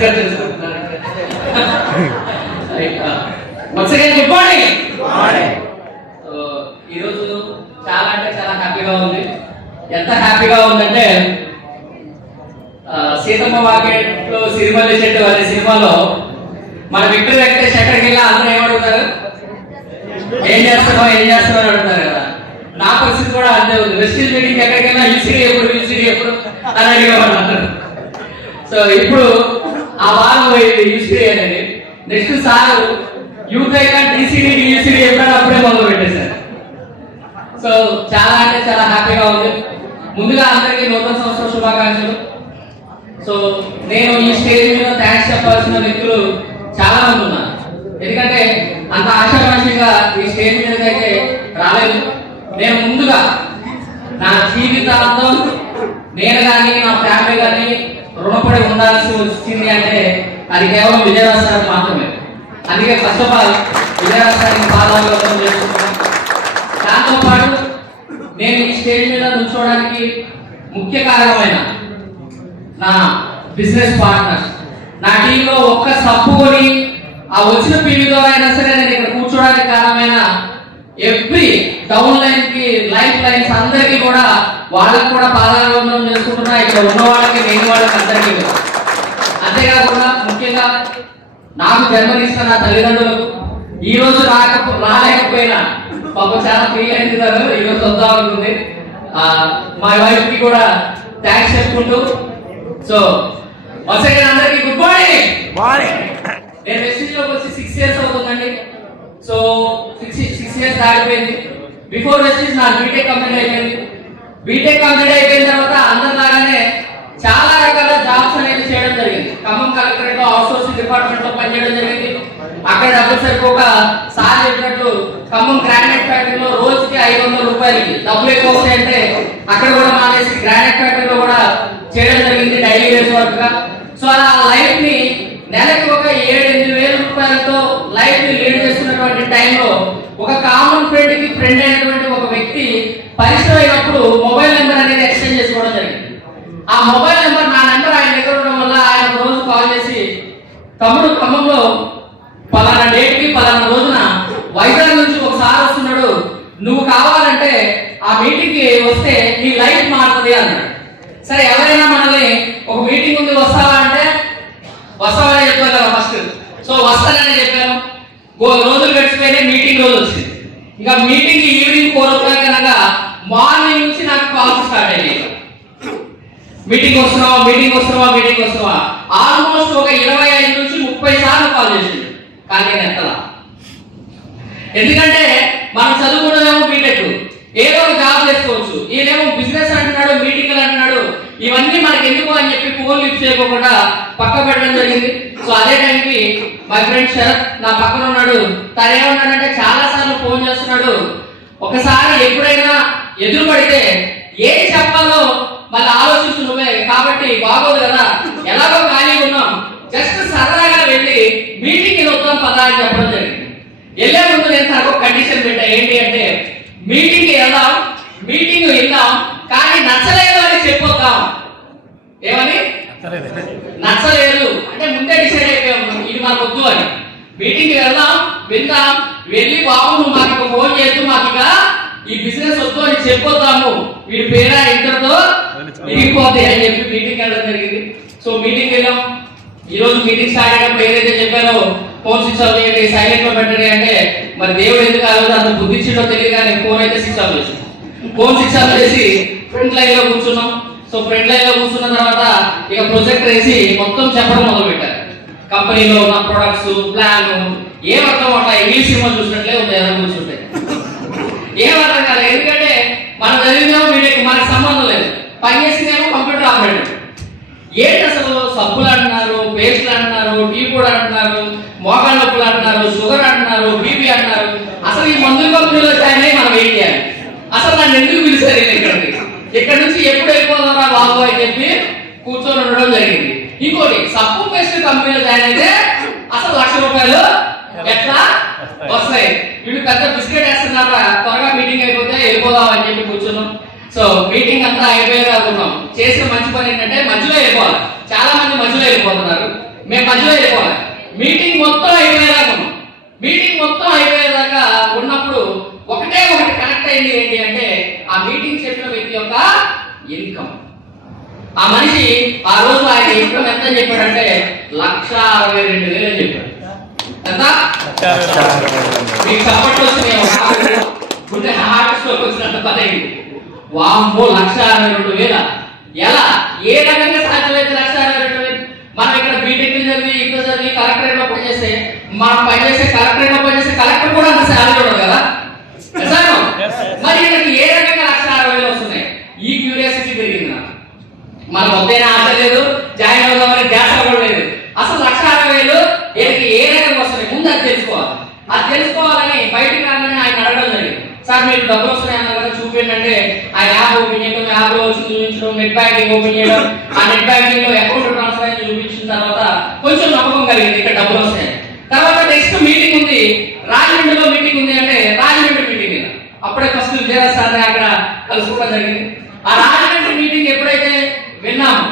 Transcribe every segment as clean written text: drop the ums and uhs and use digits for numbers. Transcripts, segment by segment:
Discuss చేసుకుంటున్నారు. Once again, good morning. So ఈరోజు చాలా అంటే చాలా హ్యాపీగా ఉంది. ఎంత హ్యాపీగా ఉందంటే సీతమ్మ వాకిట్లో సిరిమల్లి చెట్టు అనే సినిమాలో మన విక్టర్ వెంకటేష్ ఎక్కడికి వెళ్ళా అందరూ ఏమడుగుతారు, ఏం చేస్తున్నావు అని అడుగుతారు కదా. నా పరిస్థితి కూడా అంతే ఉంది. వెస్టింజ్ మీటింగ్ ఎక్కడికి వెళ్ళా యూసీడీ ఎప్పుడు అని అడిగేవాళ్ళు అందరూ. సో ఇప్పుడు ఆ వారం పోయింది యూసీడీ అనేది. Next sir youth icon DCD UCD ఎప్పుడైనా అప్పుడే మొదలు పెట్టేశారు. సో చాలా అంటే చాలా హ్యాపీగా ఉంది. ముందుగా అందరికీ నూతన సంవత్సర శుభాకాంక్షలు. సో నేను ఈ స్టేజ్ మీద థ్యాంక్స్ చెప్పాల్సిన వ్యక్తులు చాలా మంది ఉన్నారు. ఎందుకంటే అంత ఆశావాషిగా ఈ స్టేజ్ మీద అయితే రాలేదు. నేను ముందుగా నా జీవితాంతం నేను కానీ నా ఫ్యామిలీ కానీ రుణపడి ఉండాల్సి వచ్చింది అంటే అది కేవలం విజయరాజ్ సార్ మాత్రమే. అందుకే ఫస్ట్ ఆఫ్ ఆల్ విజయరాజ్ సార్ని పాదాభివందనం చేసుకుంటున్నాను. దాంతోపాటు నేను ఈ స్టేజ్ మీద నుంచోడానికి ముఖ్య కారణమైన నా బిజినెస్ పార్ట్నర్స్, నా టీంలో ఒక్క సప్పు కొని ఆ వచ్చిన పీవీ ద్వారా అయినా సరే నేను ఇక్కడ కూర్చోడానికి కారణమైన ఎవ్రీ డౌన్ లైన్ కి లైఫ్ లైన్స్ అందరికీ కూడా వాళ్ళకి కూడా పాదాభివందనం చేసుకుంటున్నా. ఇక్కడ ఉన్న వాళ్ళకి నేను వాళ్ళకి అందరికీ కూడా. అంతేకాకుండా ముఖ్యంగా నాకు జన్మనిస్తున్న నా తల్లిదండ్రులకు ఈ రోజు రాలేకపోయినా పాప చాలా ఫీల్ అవుతున్నారు. ఈ రోజు వద్దాం అనుకుంది. మా వైఫ్ కి కూడా థ్యాంక్స్ చెప్పుకుంటూ సో వన్స్ అగైన్ అందరికీ గుడ్ మార్నింగ్. నేను వెస్టింజ్ లోకి వచ్చి 6 years అవుతుందండి. సో 6 years దాటిపోయింది. బిఫోర్ వెస్టింజ్ నా బీటెక్ కంప్లీట్ అయిపోయింది. బీటెక్ కంప్లీట్ అయిపోయిన తర్వాత అందరిలాగానే చాలా రకాల జాబ్స్ అనేది చేయడం జరిగింది. ఖమ్మం కలెక్టరేట్ లో అవుట్ సోర్సింగ్ డిపార్ట్మెంట్ లో పనిచేయడం జరిగింది. అక్కడ డబ్బులు సరిపోక సార్ చెప్పినట్లు ఖమ్మం గ్రానైట్ ఫ్యాక్టరీలో రోజుకి 500 రూపాయలకి డబ్బులు ఎక్కువ వస్తాయంటే అక్కడ కూడా మానేసి గ్రానైట్ ఫ్యాక్టరీలో కూడా చేయడం జరిగింది డైలీ వేజ్ వర్క్ గా. సో అలా లైఫ్ ని నెలకి ఒక 7-8 వేల రూపాయలతో లైఫ్ ని లీడ్ చేస్తున్నటువంటి టైంలో ఒక కామన్ ఫ్రెండ్ కి ఫ్రెండ్ అయినటువంటి ఒక వ్యక్తి పరిచయం అయినప్పుడు మొబైల్ నెంబర్ అనేది ఎక్స్చేంజ్ చేసుకోవడం జరిగింది. ఆ మొబైల్ నెంబర్ నా నెంబర్ ఆయన దగ్గర ఉండడం వల్ల ఆయన ఒక రోజు కాల్ చేసి, తమ్ముడు ఖమ్మంలో పలానా డేట్ కి పలానా రోజున వైజాగ్ నుంచి ఒకసారి వస్తున్నాడు, నువ్వు కావాలంటే ఆ మీటింగ్ కి వస్తే నీ లైఫ్ మారుతుంది అన్నాడు. సరే ఎవరైనా మనల్ని ఒక మీటింగ్ ఉంది వస్తావా అంటే వస్తావని చెప్పాను కదా ఫస్ట్. సో వస్తానని చెప్పాను. రోజులు గడిచిపోయినాయి. మీటింగ్ రోజు వచ్చింది. ఇంకా మీటింగ్ ఈవినింగ్ 4 o'clock అనగా మార్నింగ్ నుంచి నాకు కాల్స్ స్టార్ట్ అయ్యాయి. మీటింగ్ వస్తున్నావా ఆల్మోస్ట్ ఒక 25 నుంచి 30 సార్లు కాల్ చేసింది. కానీ నేను ఎత్తలా. ఎందుకంటే మనం చదువుకున్నదేమో బీటెక్, ఏదో ఒక జాబ్ చేసుకోవచ్చు. ఈయనేమో బిజినెస్ అంటున్నాడు, మీటింగ్లు అంటున్నాడు. ఇవన్నీ మనకి ఎందుకు అని చెప్పి ఫోన్ లిఫ్ట్ చేయకుండా పక్క పెట్టడం జరిగింది. సో అదే టైంకి మై ఫ్రెండ్ శరత్ నా పక్కన ఉన్నాడు. తను ఏమన్నాడంటే చాలా సార్లు ఫోన్ చేస్తున్నాడు, ఒకసారి ఎప్పుడైనా ఎదురు పడితే ఏం చెప్పాలో మళ్ళీ ఆలోచించు నువ్వే, కాబట్టి బాగోదు కదా, ఎలాగో ఖాళీ ఉన్నాం, జస్ట్ సరదాగా వెళ్ళి మీటింగ్ వద్దాం పదా అని చెప్పడం జరిగింది. వెళ్ళే ముందు నేను తనకు కండిషన్ పెట్టా. ఏంటి అంటే మీటింగ్ వెళ్దాం కానీ నచ్చలేదు అని చెప్పొద్దాం. ఏమని నచ్చలేదు అంటే ముందే డిసైడ్ అయిపోయాం ఇది మనకు వద్దు అని. మీటింగ్ వెళ్దాం వెళ్ళి బాబు నువ్వు మాకు ఫోన్ చేయొద్దు, మాకు ఇక ఈ బిజినెస్ వద్దు అని చెప్పొద్దాము, వీడి పేరా ఇంటర్తో విరిగిపోతాయి అని చెప్పి మీటింగ్ వెళ్ళడం జరిగింది. సో మీటింగ్ వెళ్ళాం. ఈ రోజు మీటింగ్ స్టార్ట్ అయినప్పుడు ఏదైతే చెప్పారో ఫోన్ స్విచ్ ఆఫ్ చేయండి, సైలెంట్ లో పెట్టండి అంటే మరి దేవుడు ఎందుకు ఆ రోజు అంత బుద్ధి ఇచ్చిండో తెలియదు కానీ ఫోన్ అయితే స్విచ్ ఆఫ్ చేసి ఫోన్ స్విచ్ ఆఫ్ చేసి ఫ్రంట్ లైన్ లో కూర్చున్నాం. సో ఫ్రంట్ లైన్ లో కూర్చున్న తర్వాత ఇక ప్రొజెక్టర్ వేసి మొత్తం చెప్పడం మొదలు పెట్టారు. కంపెనీలో ఉన్న ప్రొడక్ట్స్ ప్లాన్ ఏం అర్థం అవుతా ఇంగ్లీష్ సినిమా చూసినట్లే ఉంది. ఎలా కూర్చుంటే ఏం అర్థం కాదు. ఎందుకంటే మనం చదివినేమో వీటికి మనకి సంబంధం లేదు, పనిచేసిందేమో కంప్యూటర్ ఆపరేటర్. ఏంటి అసలు సబ్బులు అంటున్నారు, పేస్ట్లు అంటున్నారు, టీ పొడి అంటున్నారు, మోకాళ్ళ నొప్పులు అంటున్నారు, షుగర్ అంటున్నారు, బీపీ అంటున్నారు. అసలు ఈ మందుల కంపెనీలో జాయిన్ అయ్యి మనం ఏం చేయాలి, అసలు నన్ను ఎందుకు పిలిచారు ఇక్కడ నుంచి ఎప్పుడు వెళ్ళిపోదారా బాబు అని చెప్పి కూర్చొని ఉండడం జరిగింది. ఇంకోటి సబ్బు పేస్ట్ కంపెనీలో జాయిన్ అయితే అసలు 1,00,000 రూపాయలు ఎట్లా వస్తాయి, వీళ్ళు పెద్ద బిస్కెట్ వేస్తున్నారా, త్వరగా మీటింగ్ అయిపోతే వెళ్ళిపోదాం అని చెప్పి కూర్చున్నాం. సో మీటింగ్ అంతా అయిపోయేలా ఉన్నాం. చేసిన మంచి పని ఏంటంటే మధ్యలో వెళ్ళిపోవాలి. చాలా మంది మధ్యలో వెళ్ళిపోతున్నారు. మేము మధ్యలో వెళ్ళిపోవాలి. మీటింగ్ మొత్తం అయిపోయేదాకా ఉన్నాం. మీటింగ్ మొత్తం అయిపోయేదాకా ఉన్నప్పుడు ఒకటి కనెక్ట్ అయింది ఏంటి అంటే ఆ మీటింగ్ చెప్పిన వ్యక్తి యొక్క ఇన్కమ్. ఆ మనిషి ఆ రోజు ఆయన ఇన్కమ్ ఎంత చెప్పాడంటే 1,62,000 అని చెప్పాడు. ఎంత? మీకు సపోర్ట్ వచ్చినాయి, గుండె హార్ట్ స్ట్రోక్ వచ్చినంత పని అయింది. వామ్మో 1,62,000 ఎలా ఏ రకంగా సాధ్యమైతే 1,62,000? మనం ఇక్కడ బీటెక్ చదివి ఇక్కడ చదివి కలెక్టరేట్ లో పనిచేస్తే మనం పనిచేసే కలెక్టరేట్ లో పనిచేసే కలెక్టర్ కూడా అంత శాలరీ ఉండదు కదా. మరి ఇక్కడికి ఏ రకంగా 1,60,000 వస్తున్నాయి? ఈ క్యూరియాసిటీ పెరిగింది నాకు. మనం వద్దైనా ఆశ లేదు, జాయిన్ అవుదామని ధ్యాస కూడా లేదు. అసలు 1,60,000 వీళ్ళకి ఏ రకంగా వస్తున్నాయి ముందు అది తెలుసుకోవాలి. అది తెలుసుకోవాలని బయటకు రాగానే ఆయన అడగడం జరిగింది. సార్ మీకు డబ్బులు వస్తున్నాయి అన్న కదా చూపించండి అంటే ఆయన యాప్ ఓపెన్ చేయడం, యాప్ లో వచ్చి చూపించడం, నెట్ బ్యాంకింగ్ ఓపెన్ చేయడం, ఆ నెట్ బ్యాంకింగ్ లో అకౌంట్ ట్రాన్స్ఫర్ అయితే చూపించిన తర్వాత కొంచెం నమ్మకం కలిగింది ఇక్కడ డబ్బులు వస్తాయి. తర్వాత నెక్స్ట్ మీటింగ్ ఉంది, రాజమండ్రిలో మీటింగ్ ఉంది అంటే రాజమండ్రి మీటింగ్ అప్పుడే ఫస్ట్ విజయరాజ్ సార్ అక్కడ కలుసుకోవడం జరిగింది. ఆ రాజమండ్రి మీటింగ్ ఎప్పుడైతే విన్నాము,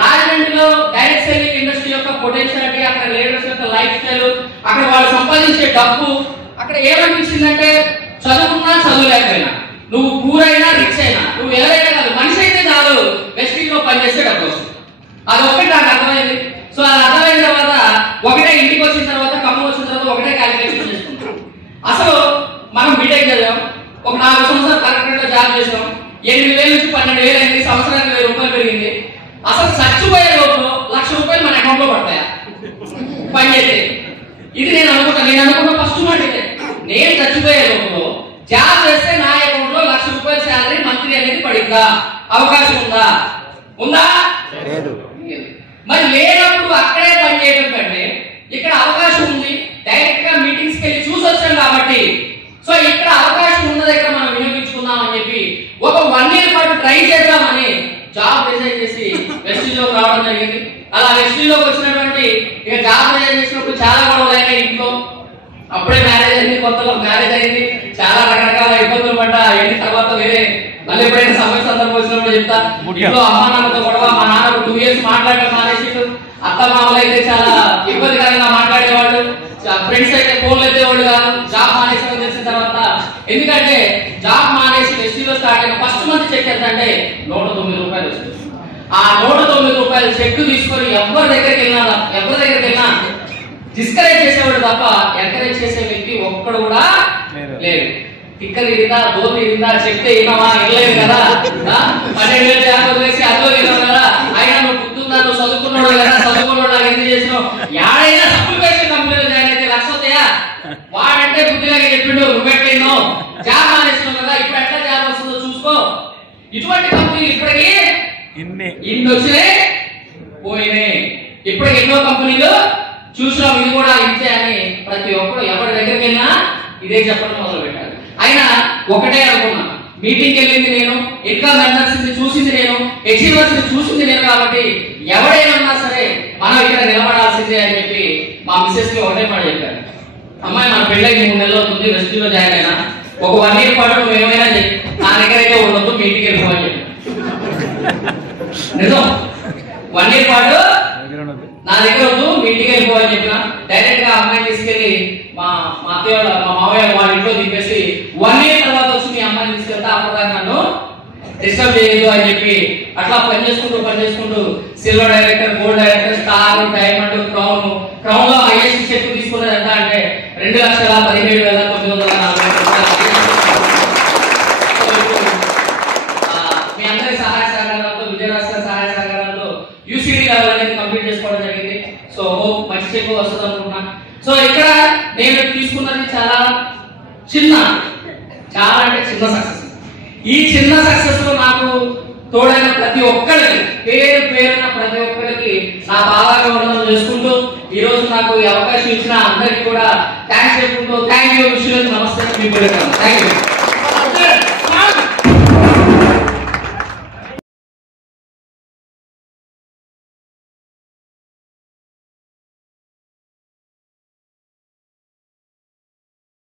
రాజమండ్రిలో డైరెక్ట్ సెల్లింగ్ ఇండస్ట్రీ యొక్క పొటెన్షియాలిటీ, అక్కడ లీడర్స్ యొక్క లైఫ్ స్టైల్, అక్కడ వాళ్ళు సంపాదించే డబ్బు, అక్కడ ఏమనిపించిందంటే చదువుకున్నా చదువులేకపోయినా, నువ్వు పూరైనా రిచ్ అయినా, నువ్వు ఎవరైనా కాదు మనిషి అయితే చాలు వెస్టింగ్ లో పనిచేస్తే డబ్బు వస్తుంది. అది ఒకటి నాకు అర్థమైంది. సో అది అర్థమైన తర్వాత ఒకటే ఇంటికి వచ్చిన తర్వాత ఖమ్మం వచ్చిన తర్వాత ఒకటే క్యాలిక్యులేషన్ చేసుకుంటాం. అసలు మనం బీటెక్ చదివాం, ఒక 4 సంవత్సరాలు కలెక్టరేట్ లో జాబ్ చేసాం, 8,000 నుంచి 12,000 అయింది, సంవత్సరానికి 1,000 రూపాయలు పెరిగింది. అసలు చచ్చిపోయే లోపు 1,00,000 రూపాయలు మన అకౌంట్ లో పడతాయా పని చేస్తే? ఇది నేను అనుకున్న ఫస్ట్ మాట ఇదే. నేను చచ్చిపోయే లోపు జాబ్ చేస్తే నా అకౌంట్ లో 1,00,000 రూపాయల శాలరీ మంత్లీ అనేది పడిందా? అవకాశం ఉందా? ఉందా? మరి లేనప్పుడు అక్కడే పని చేయడం కంటే ఇక్కడ అవకాశం ఉంది, డైరెక్ట్ గా మీటింగ్స్ కి వెళ్ళి చూసి వచ్చాం కాబట్టి సో ఇక్కడ అవకాశం ఉన్న దగ్గర మనం వినియోగించుకుందాం అని చెప్పి ఒక 1 year పాటు ట్రై చేద్దామని జాబ్ రిజైన్ చేసి వెస్టిజ్ లోకి రావడం జరిగింది. అలా వెస్టిజ్ లోకి వచ్చినటువంటి ఇక జాబ్ రిజైన్ చేసినప్పుడు చాలా గొడవలు అయినాయి ఇంట్లో. అప్పుడే మ్యారేజ్ అయింది, కొత్తలో మ్యారేజ్ అయింది, చాలా రకరకాల ఇబ్బందులు పడ్డా. అయిన తర్వాత వేరే మళ్ళీ ఎప్పుడైనా సమయ సందర్భం వచ్చినప్పుడు చెప్తా. ఇంట్లో అమ్మా నాన్నతో గొడవ, మా నాన్న 2 years మాట్లాడటం మానేసి, అత్త మామలు అయితే చాలా ఇబ్బందికరంగా మాట్లాడేవాళ్ళు, ఫ్రెండ్స్ అయితే ఫోన్లు ఎత్తేవాళ్ళు కాదు. జాబ్ మానేసి తెలిసిన తర్వాత, ఎందుకంటే జాబ్ మానేసి వెస్టిలో స్టార్ట్ అయిన ఫస్ట్ మంత్ చెక్ ఎంత అంటే 109 రూపాయలు వచ్చింది. ఆ 109 రూపాయలు చెక్ తీసుకొని ఎవరి దగ్గరికి వెళ్ళినా డిస్కరేజ్ చేసేవాడు తప్ప ఎంకరేజ్ చేసే వ్యక్తి ఒక్కడు కూడా లేడు. టిక్కలు ఇరిందా, దోతి ఇరిందా, చెప్తే ఇన్నావా, వెళ్ళలేదు కదా, 12,000 జాబ్ వదిలేసి అదో వెళ్ళావు కదా, అయినా నువ్వు గుర్తుందా, నువ్వు చదువుకున్నాడు కదా, చదువుకున్నాడు ఎందుకు చేసినావు, యాడైనా సప్లికేషన్ కంపెనీలో జాయిన్ అయితే 1,00,000 వస్తాయా? వాడంటే బుద్ధిలాగా చెప్పిండు, నువ్వెట్టేనో జాబ్ మానేసినావు కదా, ఇప్పుడు ఎట్లా జాబ్ వస్తుందో చూసుకో. ఇటువంటి కంపెనీలు ఇప్పటికీ ఇన్ని వచ్చినాయి, పోయినాయి. ఇప్పటికి ఎన్నో కంపెనీలు చూసినాం, ఇది కూడా ఇంతే అని ప్రతి ఒక్కరు ఎవరి దగ్గరికి వెళ్ళినా ఇదే చెప్పడం మొదలు పెట్టారు. అయినా ఒకటే అనుకున్నా, మీటింగ్ వెళ్ళింది నేను, ఇన్కమ్ ఎర్నర్స్ చూసింది నేను, అచీవర్స్ చూసింది నేను, కాబట్టి ఎవడైనా సరే మనం ఇక్కడ నిలబడాల్సిందే అని చెప్పి మా మిసెస్ కి ఒకటే మాట చెప్పారు. అమ్మాయి మన పెళ్ళకి 3 నెలలు అవుతుంది, వెస్టిలో జాయిన్ అయినా, ఒక 1 year పాటు నువ్వు ఏమైనా నా దగ్గర అయితే ఉండొద్దు, మీటింగ్ వెళ్ళిపోవాలి చెప్పి. నిజం, 1 year పాటు నా దగ్గర వద్దు, మీటింగ్ వెళ్ళిపోవాలని చెప్పిన. డైరెక్ట్ గా అమ్మాయిని తీసుకెళ్లి మా అత్తయ్య మా మావయ్య వాళ్ళ ఇంట్లో దింపేసి 1 year తర్వాత వచ్చి మీ అమ్మాయిని తీసుకెళ్తా, అప్పటిదాకా నన్ను డిస్టర్బ్ చేయదు అని చెప్పి అట్లా పనిచేసుకుంటూ silver director, gold director, star, diamond, crown లో హైయెస్ట్ చెక్ తీసుకున్నది ఎంత అంటే 2,17,940. మీ అందరి సహాయ సహకారాలతో, విజయరాజ్ గారి సహాయ సహకారాలతో యూసీడీ లెవెల్ అనేది కంప్లీట్ చేసుకోవడం జరిగింది. సో మంచి చెక్ వస్తుంది అనుకుంటున్నా. సో ఇక్కడ నేను తీసుకున్నది చాలా అంటే చిన్న సక్సెస్. ఈ చిన్న సక్సెస్ లో నాకు తోడైన ప్రతి ఒక్కరికి, పేరున ప్రతి ఒక్కరికి నా పాదాభివందనం చేసుకుంటూ ఈ రోజు నాకు ఈ అవకాశం ఇచ్చిన అందరికి కూడా థ్యాంక్స్ చెప్పుకుంటూ థ్యాంక్ యూ, నమస్తే, థ్యాంక్ యూ.